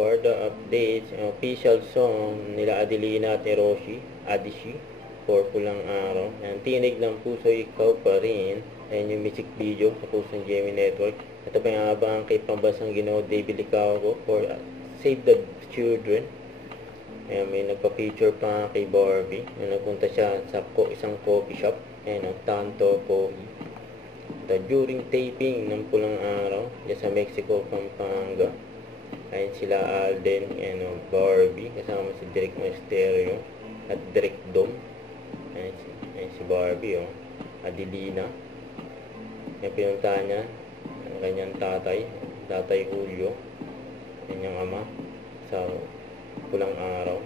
For the updates, ang official song nila Adelina at Hiroshi, Adishi, for Pulang Araw. Ang Tinig ng Puso, Ikaw Pa Rin. Ayan yung music video sa Pusong Gemini Network. Ito pa yung abang kay Pambasang Ginoo David Licao for Save the Children. Ayan, may nagpa-feature pa kay Barbie. Nagpunta siya sa isang coffee shop. Ayan, Tanto Coffee. During taping ng Pulang Araw, dyan sa Mexico, Pampanga. Ayan sila Alden and Barbie, kasama si Derek Masterio at Derek Dom. Ayan si Barbie, Adelina. Ayan pinuntahan niya ang kanyang Tatay Julio. Ayan yung ama sa Pulang Araw.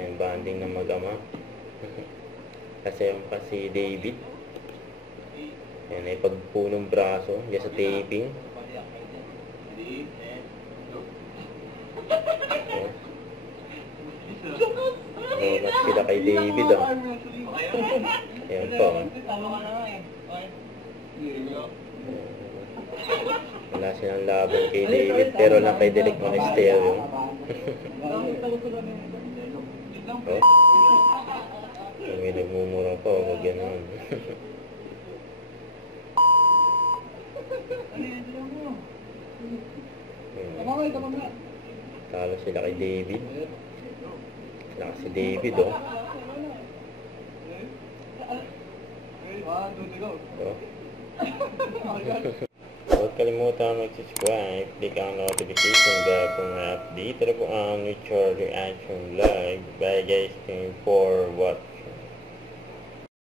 Ayan, banding ng mag-ama. Kasi yung pa si David. Ayan, ay pagpunong braso dyan sa taping. Mas sila kay David, Ayan pa, wala silang laban kay David, pero lang kay Derek Monasterio. May nagmumura pa, wag ganun. Talo sila kay David. Sila si David, Huwag kalimutan mag-subscribe, click ang notification bell kung may update. Ito po ang Charlie Action Live. Bye guys, thank you for watching.